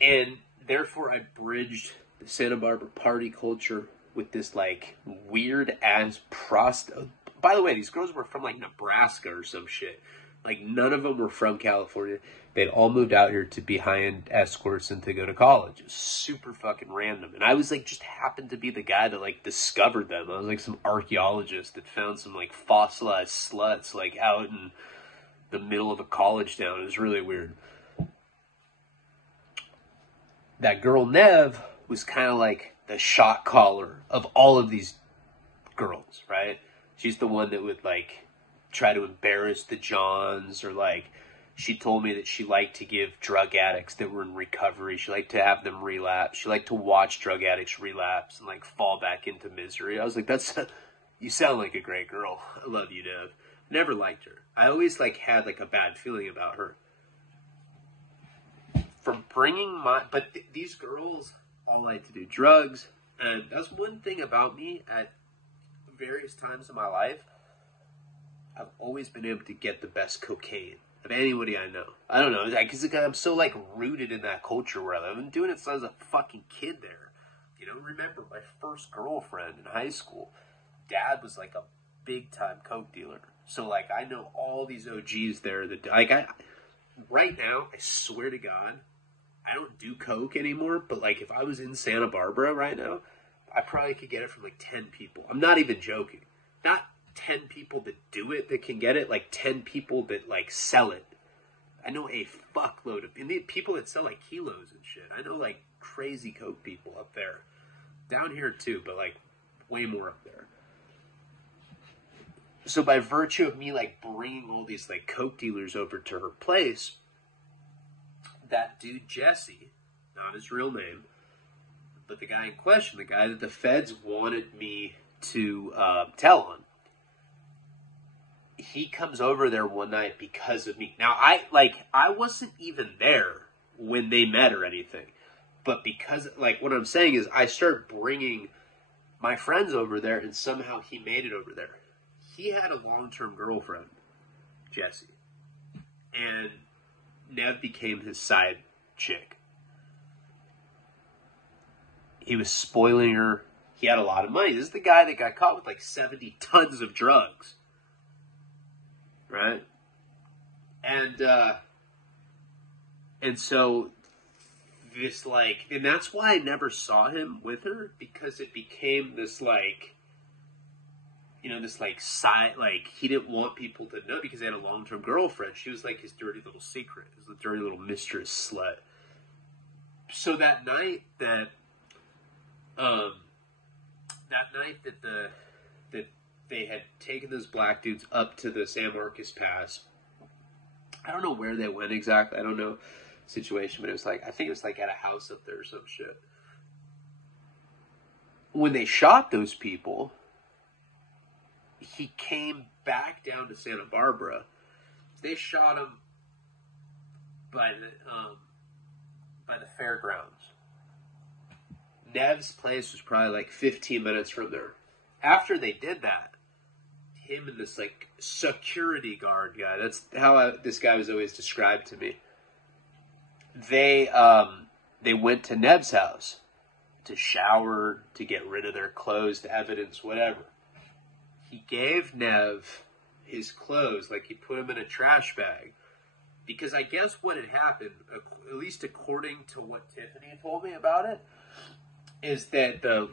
And therefore, I bridged the Santa Barbara party culture with this, like, weird-ass By the way, these girls were from, like, Nebraska or some shit. Like, none of them were from California. They'd all moved out here to be high-end escorts and to go to college. It was super fucking random. And I was, like, just happened to be the guy that, like, discovered them. I was, like, some archaeologist that found some, like, fossilized sluts, like, out in the middle of a college town. It was really weird. That girl, Nev, was kind of, like, the shot caller of all of these girls, right? She's the one that would, like, try to embarrass the Johns, or like she told me that she liked to give drug addicts that were in recovery, she liked to have them relapse. She liked to watch drug addicts relapse and like fall back into misery. I was like, you sound like a great girl. I love you, Dev. Never liked her. I always like had like a bad feeling about her. From bringing these girls all like to do drugs, and that's one thing about me at various times in my life. I've always been able to get the best cocaine of anybody I know. I don't know, because I'm so, like, rooted in that culture where I live. I've been doing it since I was a fucking kid there. You know, remember my first girlfriend in high school. Dad was, like, a big-time coke dealer. So, like, I know all these OGs there that, like, right now, I swear to God, I don't do coke anymore, but, like, if I was in Santa Barbara right now, I probably could get it from, like, 10 people. I'm not even joking. Not 10 people that do it that can get it, like 10 people that like sell it. I know a fuckload of people that sell like kilos and shit. I know like crazy coke people up there. Down here too, but like way more up there. So by virtue of me like bringing all these like coke dealers over to her place, that dude Jesse, not his real name, but the guy in question, the guy that the feds wanted me to tell on, he comes over there one night because of me. Now, I wasn't even there when they met or anything. But because, like, what I'm saying is I started bringing my friends over there, and somehow he made it over there. He had a long-term girlfriend, Jesse. And Nev became his side chick. He was spoiling her. He had a lot of money. This is the guy that got caught with, like, 70 tons of drugs. right? And so this, like, and that's why I never saw him with her, because it became this, like, you know, this, like, side, like, he didn't want people to know because they had a long-term girlfriend. She was, like, his dirty little secret, his dirty little mistress slut. So that night that they had taken those black dudes up to the San Marcos Pass, I don't know where they went exactly. I don't know the situation, but it was like, I think it was like at a house up there or some shit. When they shot those people, he came back down to Santa Barbara. They shot him by the fairgrounds. Nev's place was probably like 15 minutes from there. After they did that, him and this, like, security guard guy, that's how this guy was always described to me. They went to Nev's house to shower, to get rid of their clothes, to evidence, whatever. He gave Nev his clothes, like he put them in a trash bag. Because I guess what had happened, at least according to what Tiffany told me about it, is that the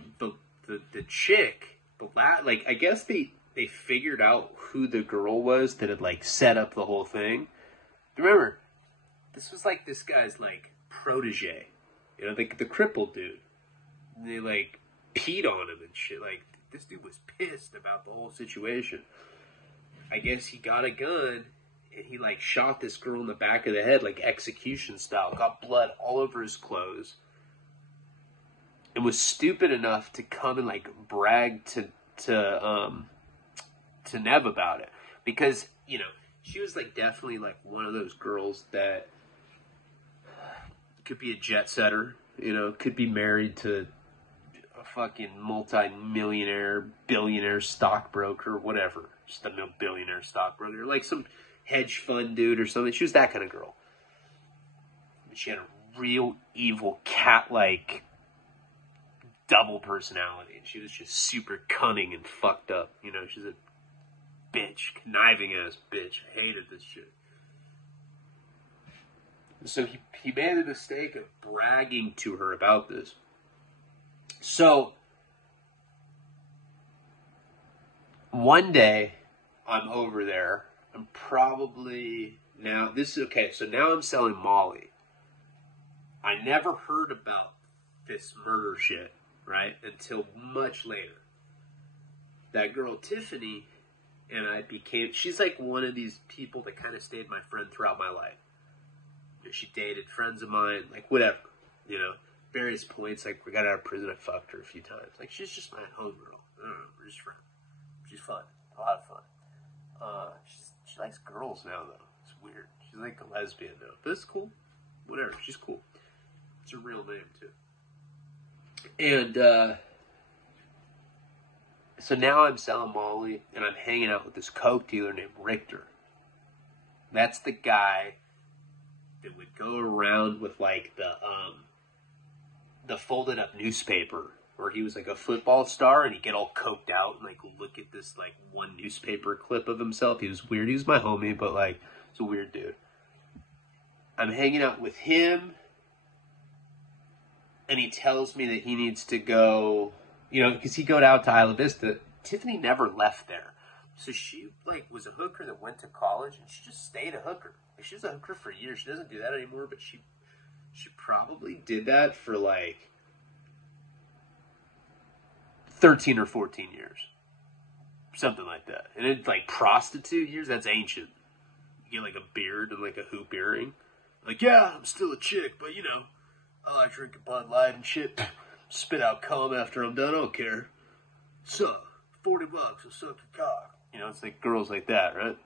chick, like, I guess they figured out who the girl was that had, like, set up the whole thing. Remember, this was, like, this guy's, like, protege. You know, the crippled dude. And they, like, peed on him and shit. Like, this dude was pissed about the whole situation. I guess he got a gun, and he, like, shot this girl in the back of the head, like, execution style. Got blood all over his clothes. And was stupid enough to come and, like, brag to Nev about it. Because, you know, she was, like, definitely, like, one of those girls that could be a jet setter, you know, could be married to a fucking multi-millionaire, billionaire stockbroker, whatever. Just a billionaire stockbroker. Like some hedge fund dude or something. She was that kind of girl. She had a real evil cat-like double personality. And she was just super cunning and fucked up. You know, she's a bitch, conniving ass bitch. I hated this shit. So he made the mistake of bragging to her about this. So one day I'm over there. I'm probably now this is okay. So now I'm selling Molly. I never heard about this murder shit, right, until much later. That girl Tiffany and I she's like one of these people that kind of stayed my friend throughout my life. You know, she dated friends of mine, like whatever, you know, various points. Like we got out of prison, I fucked her a few times. Like she's just my homegirl. I don't know, we're just friends. She's fun, a lot of fun. She likes girls now though. It's weird. She's like a lesbian now, but it's cool. Whatever, she's cool. It's her real name too. And so now I'm selling Molly, and I'm hanging out with this coke dealer named Richter. That's the guy that would go around with like the folded up newspaper, where he was like a football star, and he'd get all coked out and like look at this like one newspaper clip of himself. He was weird. He was my homie, but like he's a weird dude. I'm hanging out with him, and he tells me that he needs to go, you know, because he go out to Isla Vista. Tiffany never left there. So she, like, was a hooker that went to college, and she just stayed a hooker. Like, she was a hooker for years. She doesn't do that anymore, but she probably did that for, like, 13 or 14 years. Something like that. And it's, like, prostitute years, that's ancient. You get, like, a beard and, like, a hoop earring. Like, yeah, I'm still a chick, but, you know, I like drinking Bud Light and shit. Spit out cum after I'm done, I don't care. So, $40, I'll suck your cock. You know, it's like girls like that, right?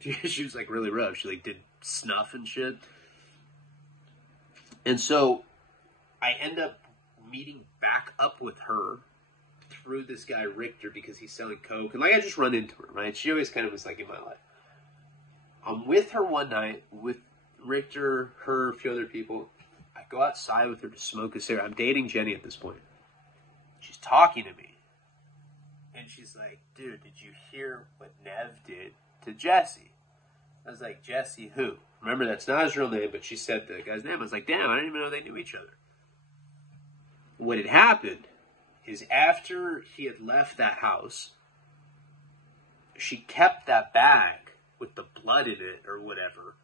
She was like really rough. She like did snuff and shit. And so, I end up meeting back up with her through this guy Richter because he's selling coke. And like I just run into her, right? She always kind of was like in my life. I'm with her one night with Richter, her, a few other people. I go outside with her to smoke a cigarette. I'm dating Jenny at this point. She's talking to me. And she's like, dude, did you hear what Nev did to Jesse. I was like, Jesse who? Remember, that's not his real name, but she said the guy's name. I was like, damn, I didn't even know they knew each other. What had happened is after he had left that house, she kept that bag with the blood in it or whatever,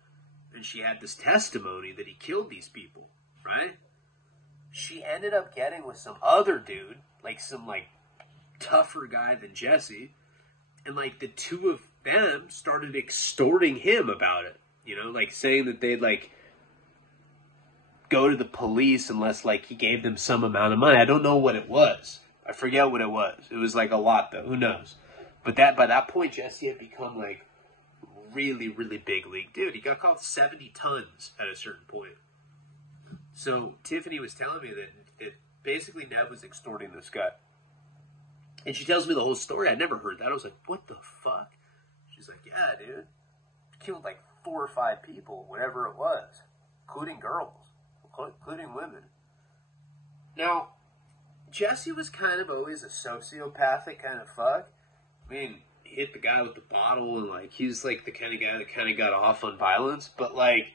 and she had this testimony that he killed these people, right? She ended up getting with some other dude, like some like tougher guy than Jesse, and like the two of them started extorting him about it, you know, like saying that they'd like go to the police unless like he gave them some amount of money. I don't know what it was. I forget what it was. It was like a lot though. Who knows? But that by that point, Jesse had become like really, really big league dude. He got called 70 tons at a certain point. So Tiffany was telling me that basically Nev was extorting this guy. And she tells me the whole story. I never heard that. I was like, what the fuck? She's like, yeah, dude. Killed like 4 or 5 people, whatever it was, including girls, including women. Now, Jesse was kind of always a sociopathic kind of fuck. I mean, he hit the guy with the bottle, and like he's like the kind of guy that kind of got off on violence. But like,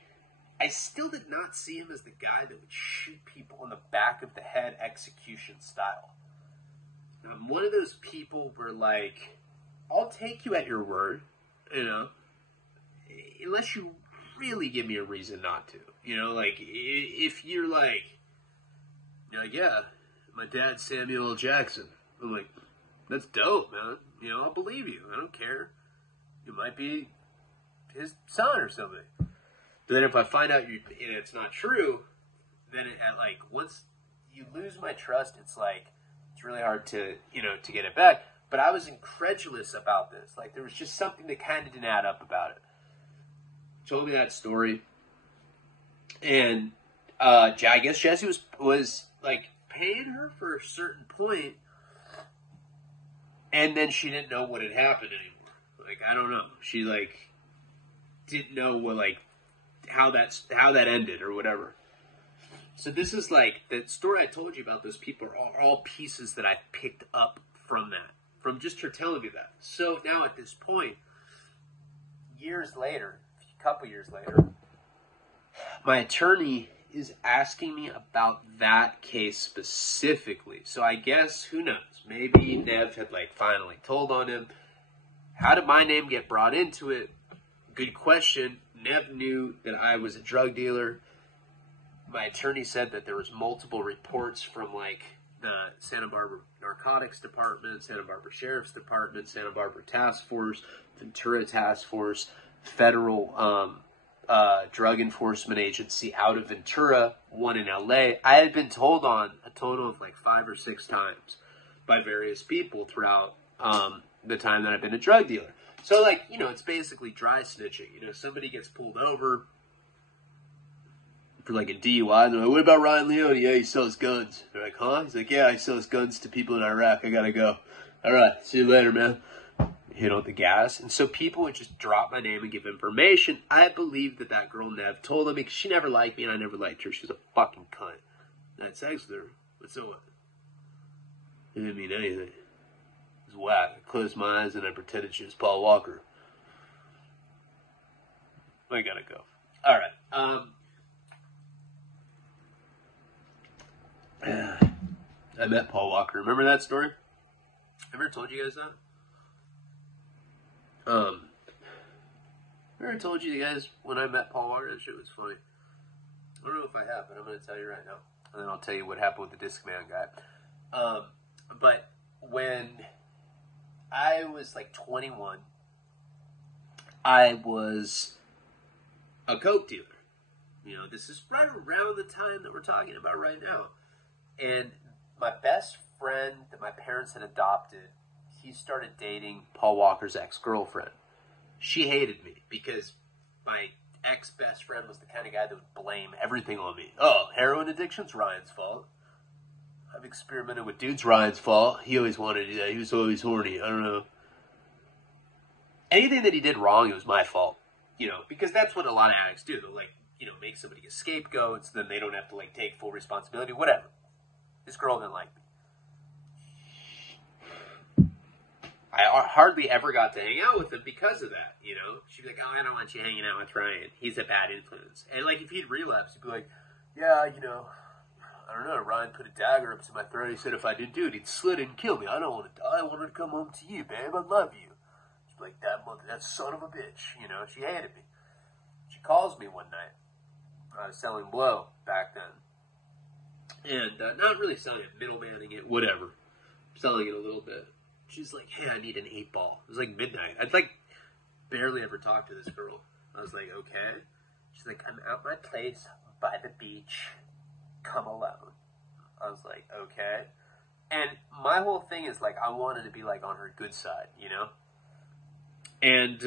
I still did not see him as the guy that would shoot people in the back of the head, execution style. Now, I'm one of those people where like, I'll take you at your word, you know, unless you really give me a reason not to. You know, like if you're like, yeah, my dad's Samuel L. Jackson. I'm like, that's dope, man. You know, I'll believe you. I don't care. You might be his son or something. But then if I find out it's not true, then like once you lose my trust, it's like it's really hard to to get it back. But I was incredulous about this. Like there was just something that kind of didn't add up about it. Told me that story, and I guess Jesse was like paying her for a certain point, and then she didn't know what had happened anymore. Like I don't know. She like didn't know what like how that ended or whatever. So this is like the story I told you about. Those people are all pieces that I picked up from that, from just her telling me that. So now at this point, years later, a couple years later, my attorney is asking me about that case specifically. So I guess, who knows, maybe Nev had like finally told on him. How did my name get brought into it? Good question. Nev knew that I was a drug dealer. My attorney said that there was multiple reports from like the Santa Barbara Narcotics Department, Santa Barbara Sheriff's Department, Santa Barbara Task Force, Ventura Task Force, Federal Drug Enforcement Agency out of Ventura, one in LA. I had been told on a total of like 5 or 6 times by various people throughout the time that I've been a drug dealer. So like, it's basically dry snitching. Somebody gets pulled over for like a DUI, and they're like, what about Ryan Leone? Yeah, he sells guns. They're like, huh? He's like, yeah, he sells guns to people in Iraq. I gotta go. All right, see you later, man. Hit on the gas. And so people would just drop my name and give information. I believe that girl Nev told them because she never liked me and I never liked her. She was a fucking cunt. I had sex with her. But so what? It didn't mean anything. It was whack. I closed my eyes and I pretended she was Paul Walker. I gotta go. All right. I met Paul Walker. Remember that story? Ever told you guys that? I told you guys when I met Paul Walker, that shit was funny. I don't know if I have, but I'm going to tell you right now. And then I'll tell you what happened with the Discman guy. But when I was like 21, I was a coke dealer. This is right around the time that we're talking about right now. And my best friend that my parents had adopted, he started dating Paul Walker's ex-girlfriend. She hated me because my ex-best friend was the kind of guy that would blame everything on me. Oh, heroin addiction's Ryan's fault. I've experimented with dudes, Ryan's fault. He always wanted to do that. He was always horny. I don't know. Anything that he did wrong, it was my fault. Because that's what a lot of addicts do. They'll make somebody a scapegoat so then they don't have to take full responsibility, whatever. This girl didn't like me. I hardly ever got to hang out with him because of that, you know? She'd be like, oh, I don't want you hanging out with Ryan. He's a bad influence. And, like, if he'd relapse, he'd be like, yeah, you know, I don't know, Ryan put a dagger up to my throat. He said if I didn't do it, he'd slit it and kill me. I don't want to die. I wanted to come home to you, babe. I love you. She'd be like, that son of a bitch, you know? She hated me. She calls me one night. I was selling blow back then. And not really selling it, middlemaning it, whatever. Selling it a little bit. She's like, hey, I need an 8-ball. It was like midnight. I'd like barely ever talked to this girl. I was like, okay. She's like, I'm at my place by the beach. Come alone. I was like, okay. And my whole thing is like, I wanted to be like on her good side, you know? And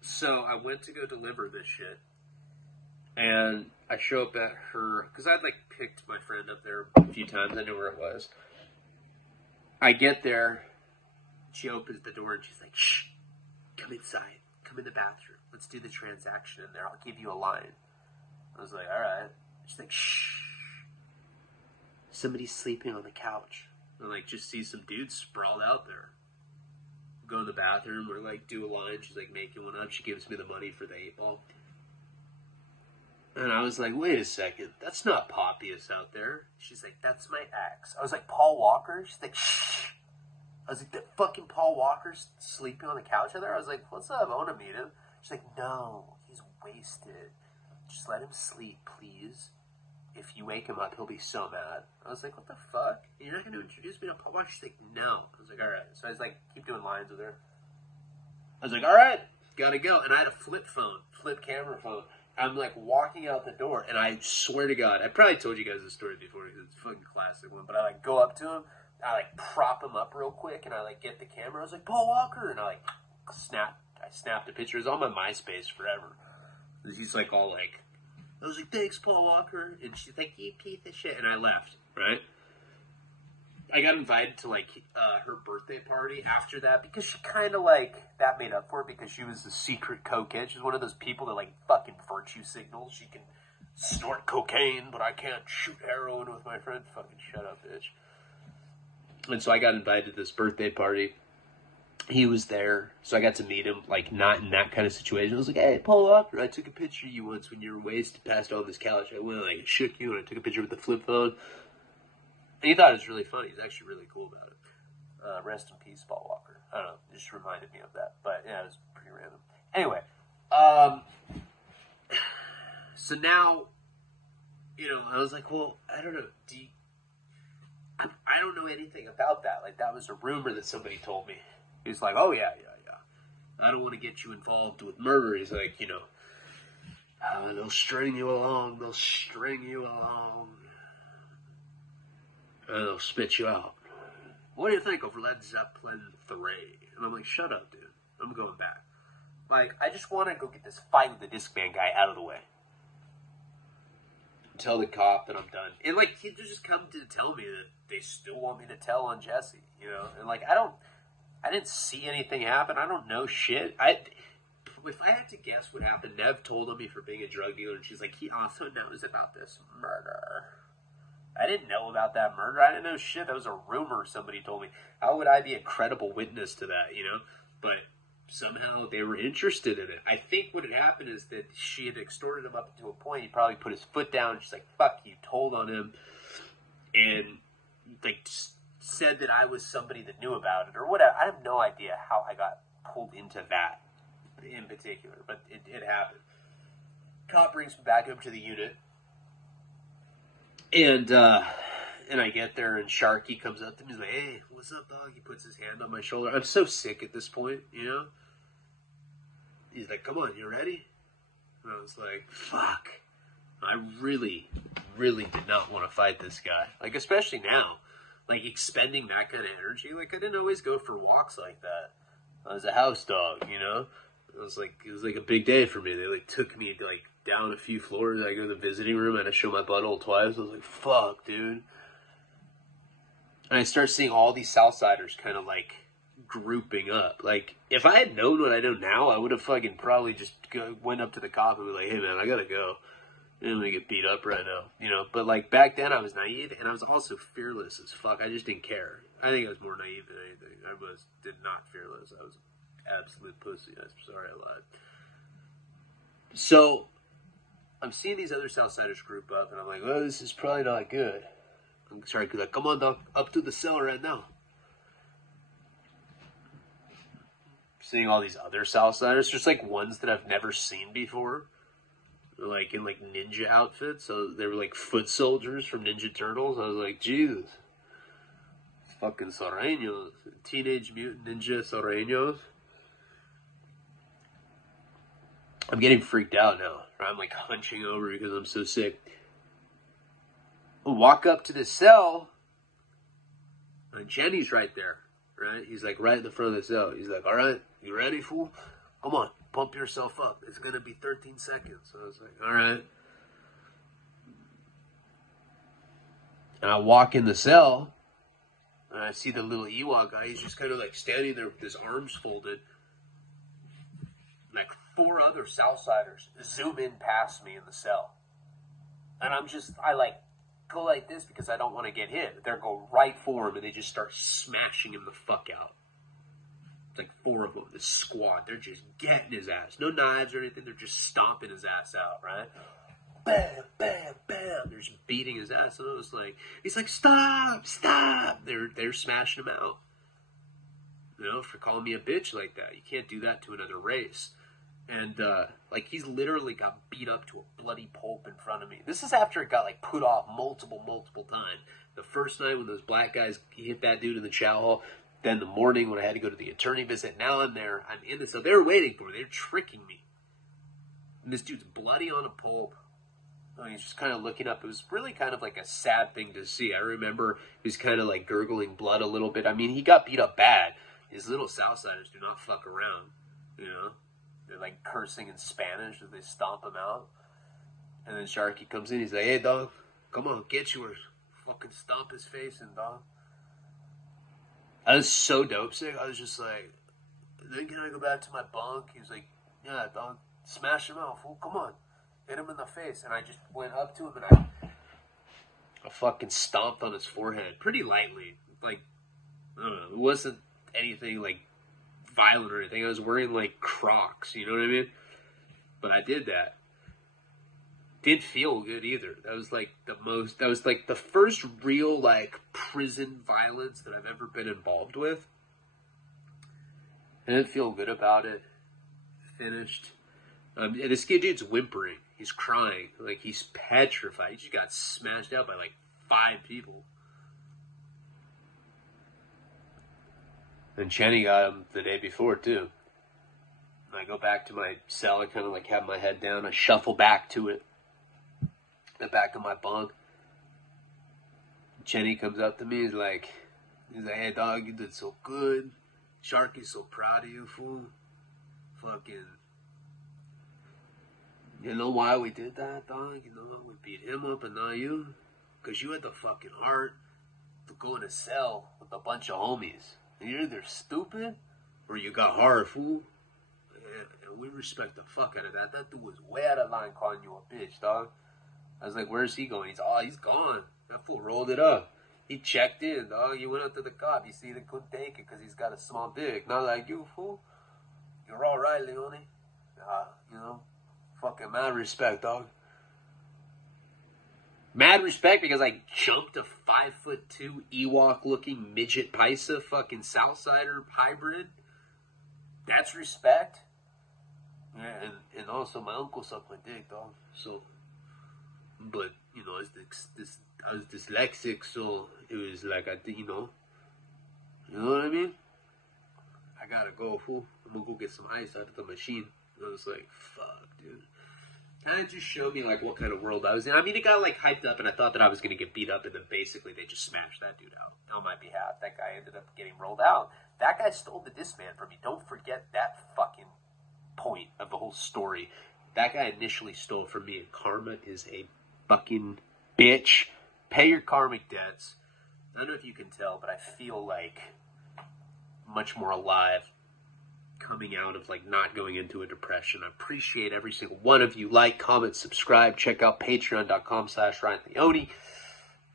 so I went to go deliver this shit. And I show up at her, because I'd like picked my friend up there a few times. I knew where it was. I get there. She opens the door and she's like, shh, come inside. Come in the bathroom. Let's do the transaction in there. I'll give you a line. I was like, all right. She's like, shh. Somebody's sleeping on the couch. I like just see some dudes sprawled out there. Go in the bathroom. We're like, do a line. She's like making one up. She gives me the money for the 8-ball. And I was like, wait a second. That's not Poppius out there. She's like, that's my ex. I was like, Paul Walker? She's like, shh. I was like, that fucking Paul Walker's sleeping on the couch out there? I was like, what's up? I want to meet him. She's like, no, he's wasted. Just let him sleep, please. If you wake him up, he'll be so mad. I was like, what the fuck? You're not going to introduce me to Paul Walker? She's like, no. I was like, all right. So I was like, keep doing lines with her. I was like, all right, gotta go. And I had a flip camera phone. I'm like walking out the door, and I swear to God, I probably told you guys this story before because it's a fucking classic one, but I like go up to him, I like prop him up real quick, and I like get the camera. I was like, Paul Walker, and I like snapped a picture. It was on my MySpace forever. He's like all like, I was like, thanks, Paul Walker, and she's like, you piece of shit, and I left, right? I got invited to like her birthday party after that because she kind of like that made up for it because she was a secret cokehead. She's one of those people that like fucking virtue signals. She can snort cocaine, but I can't shoot heroin with my friend. Fucking shut up, bitch. And so I got invited to this birthday party. He was there, so I got to meet him, like, not in that kind of situation. I was like, hey, Paul Walker, I took a picture of you once when you were wasted, passed on this couch. I went, like, shook you, and I took a picture with the flip phone. And he thought it was really funny. He's actually really cool about it. Rest in peace, Paul Walker. I don't know, it just reminded me of that. But, yeah, it was pretty random. Anyway, so now, you know, I was like, well, I don't know, I don't know anything about that. Like, that was a rumor that somebody told me. He's like, oh, yeah. I don't want to get you involved with murder. He's like, you know, they'll string you along. And they'll spit you out. What do you think of Led Zeppelin 3? And I'm like, shut up, dude. I'm going back. Like, I just want to go get this fight with the Discman guy out of the way. Tell the cop that I'm done. And, like, he just come to tell me that they still want me to tell on Jesse, you know? And, like, I didn't see anything happen. I don't know shit. If I had to guess what happened, Nev told on me for being a drug dealer, and she's like, he also knows about this murder. I didn't know about that murder. I didn't know shit. That was a rumor somebody told me. How would I be a credible witness to that, you know? But somehow they were interested in it. I think what had happened is that she had extorted him up to a point. He probably put his foot down. She's like, fuck you, told on him. And, like, said that I was somebody that knew about it or whatever. I have no idea how I got pulled into that in particular, but it happened. Cop brings me back up to the unit, and I get there, and Sharky comes up to me. He's like, hey, what's up, dog? He puts his hand on my shoulder. I'm so sick at this point, you know? He's like, come on, you ready? And I was like, fuck. I really, really did not want to fight this guy. Like, especially now. Like, expending that kind of energy. Like, I didn't always go for walks like that. I was a house dog, you know? It was like a big day for me. They, like, took me, like, down a few floors. I go to the visiting room. I had to show my butthole twice. I was like, fuck, dude. And I start seeing all these Southsiders kind of, like, grouping up. Like, if I had known what I know now, I would have fucking probably just went up to the cop and be like, hey, man, I gotta go. I'm gonna get beat up right now, you know. But like back then, I was naive, and I was also fearless as fuck. I just didn't care. I think I was more naive than anything. Did not fearless. I was absolute pussy. I'm sorry I lied. So I'm seeing these other Southsiders group up, and I'm like, well, this is probably not good. I'm sorry, because like, come on, dog, up to the cell right now. Seeing all these other Southsiders, just like ones that I've never seen before. Like in like ninja outfits, so they were like foot soldiers from Ninja Turtles. I was like, Jesus, fucking Soreños, Teenage Mutant Ninja Soreños. I'm getting freaked out now. I'm like hunching over because I'm so sick. I walk up to the cell, and Jenny's right there. Right, he's like right in the front of the cell. He's like, "All right, you ready, fool? Come on. Pump yourself up. It's going to be 13 seconds. So I was like, all right. And I walk in the cell, and I see the little Ewok guy. He's just kind of like standing there with his arms folded. Like 4 other Southsiders zoom in past me in the cell. And I like go like this because I don't want to get hit. They go right for him, and they just start smashing him the fuck out. Like 4 of them, this squad, they're just getting his ass. No knives or anything, they're just stomping his ass out, right? Bam, bam, bam. They're just beating his ass. And I was like, he's like, stop, stop. They're smashing him out. You know, for calling me a bitch like that. You can't do that to another race. And, like, he's literally got beat up to a bloody pulp in front of me. This is after it got, like, put off multiple times. The first night when those black guys hit that dude in the chow hall. Then the morning when I had to go to the attorney visit, now I'm there, I'm in it. So they were waiting for me. They're tricking me. And this dude's bloody on a pulp. He's just kind of looking up. It was really kind of like a sad thing to see. I remember he was kind of like gurgling blood a little bit. I mean, he got beat up bad. These little Southsiders do not fuck around, you know. They're like cursing in Spanish as they stomp him out. And then Sharky comes in. He's like, hey, dog, come on, get yours. Fucking stomp his face in, dog. I was so dope sick. I was just like, then can I go back to my bunk? He was like, yeah, dog, smash him out, fool. Come on. Hit him in the face. And I just went up to him and I fucking stomped on his forehead pretty lightly. Like, I don't know. It wasn't anything like violent or anything. I was wearing like Crocs, you know what I mean? But I did that. Didn't feel good either. That was like the first real like prison violence that I've ever been involved with. I didn't feel good about it. Finished. And this kid dude's whimpering. He's crying. Like he's petrified. He just got smashed out by like 5 people. And Chenny got him the day before too. And I go back to my cell. I kind of like have my head down. I shuffle back to it. The back of my bunk. Jenny comes up to me. He's like, hey dog, you did so good. Sharky's so proud of you, fool. Fucking, you know why we did that, dog? You know why we beat him up and not you? Because you had the fucking heart to go in a cell with a bunch of homies. And you're either stupid or you got heart, fool. And we respect the fuck out of that. That dude was way out of line calling you a bitch, dog. I was like, where's he going? He's gone. That fool rolled it up. He checked in, dog. He went up to the cop. You see, they couldn't take it because he's got a small dick. Not like you, fool. You're all right, Leone. You know, fucking mad respect, dog. Mad respect because I jumped a 5'2" Ewok-looking midget Paisa fucking Southsider hybrid. That's respect. Yeah, and also my uncle sucked my dick, dog. So, but you know, I was dyslexic, so it was like you know what I mean. I gotta go, fool. I'm gonna go get some ice out of the machine. And I was like, fuck, dude. Kind of just showed me like what kind of world I was in. I mean, it got like hyped up, and I thought that I was gonna get beat up, and then basically they just smashed that dude out on my behalf. That guy ended up getting rolled out. That guy stole the Discman from me. Don't forget that fucking point of the whole story. That guy initially stole from me, and karma is a fucking bitch. Pay your karmic debts. I don't know if you can tell, but I feel like much more alive coming out of like not going into a depression. I appreciate every single one of you. Like, comment, subscribe. Check out patreon.com/RyanLeone.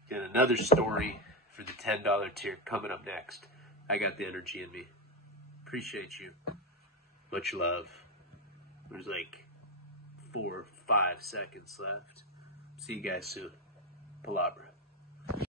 Get another story for the $10 tier coming up next. I got the energy in me. Appreciate you. Much love. There's like 4 or 5 seconds left. See you guys soon. Palabra.